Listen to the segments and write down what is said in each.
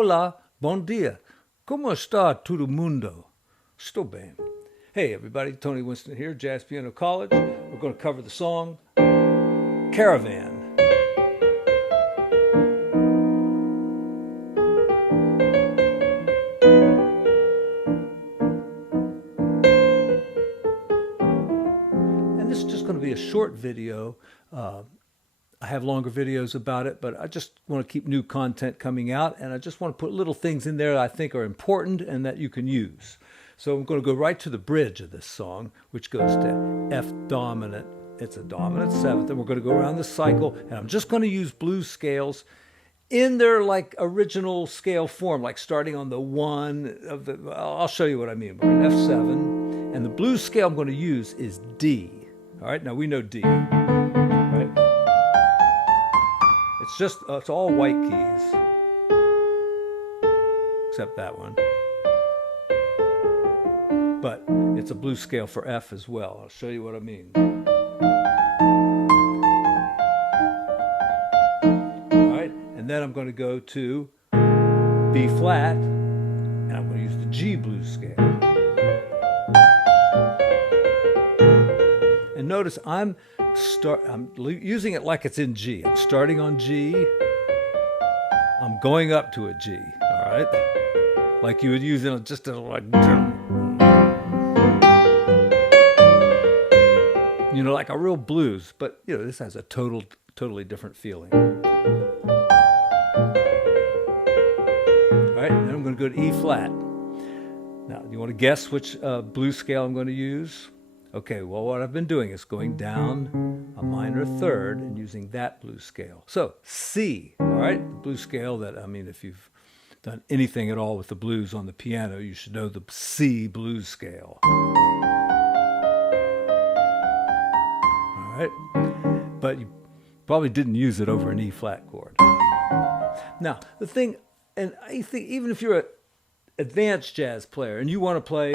Hola, bom dia. Como está todo mundo? Estou bem. Hey everybody, Tony Winston here, Jazz Piano College. We're going to cover the song Caravan. And this is just going to be a short video. I have longer videos about it, but I just want to keep new content coming out, and I just want to put little things in there that I think are important and that you can use. So I'm going to go right to the bridge of this song, which goes to F dominant. It's a dominant seventh, and we're going to go around the cycle, and I'm just going to use blues scales in their like original scale form, like starting on the one of the, I'll show you what I mean. We're in F7, and the blues scale I'm going to use is D. All right, now we know D, right? It's all white keys, except that one. But it's a blues scale for F as well. I'll show you what I mean. All right, and then I'm going to go to B flat, and I'm going to use the G blues scale. And notice I'm using it like it's in G. I'm starting on G. I'm going up to a G. All right, like you would use it just like, you know, like a real blues. But you know, this has a totally different feeling. All right, and then I'm going to go to E flat. Now, you want to guess which blues scale I'm going to use? Okay, well, what I've been doing is going down a minor third and using that blues scale. So C, all right, the blues scale that, I mean, if you've done anything at all with the blues on the piano, you should know the C blues scale. All right, but you probably didn't use it over an E flat chord. Now, the thing, and I think even if you're an advanced jazz player and you want to play,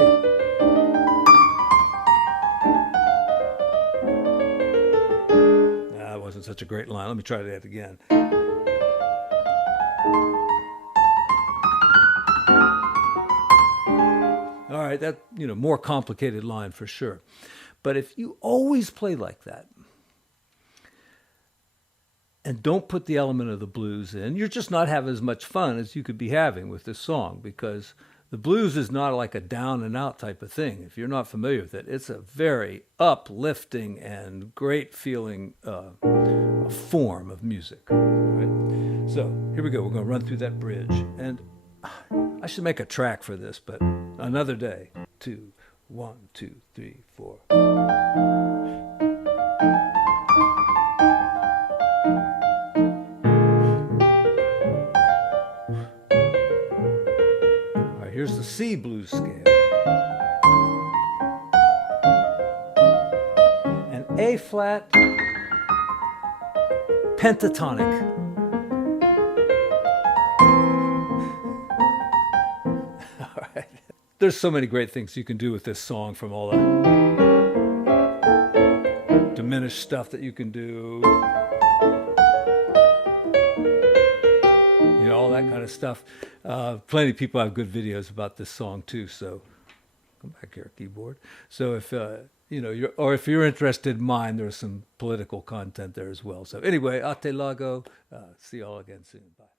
wasn't such a great line. Let me try that again. All right, that, you know, more complicated line for sure. But if you always play like that and don't put the element of the blues in, you're just not having as much fun as you could be having with this song, because the blues is not like a down and out type of thing. If you're not familiar with it, it's a very uplifting and great feeling form of music. Right? So here we go. We're going to run through that bridge. And I should make a track for this, but another day. 2, 1, 2, 3, 4. Here's the C blues scale. And A flat, pentatonic. All right. There's so many great things you can do with this song, from all the diminished stuff that you can do, you know, all that kind of stuff. Plenty of people have good videos about this song too. So come back here, keyboard. So if you know, if you're interested in mine, there's some political content there as well. So anyway, ate lago. See you all again soon. Bye.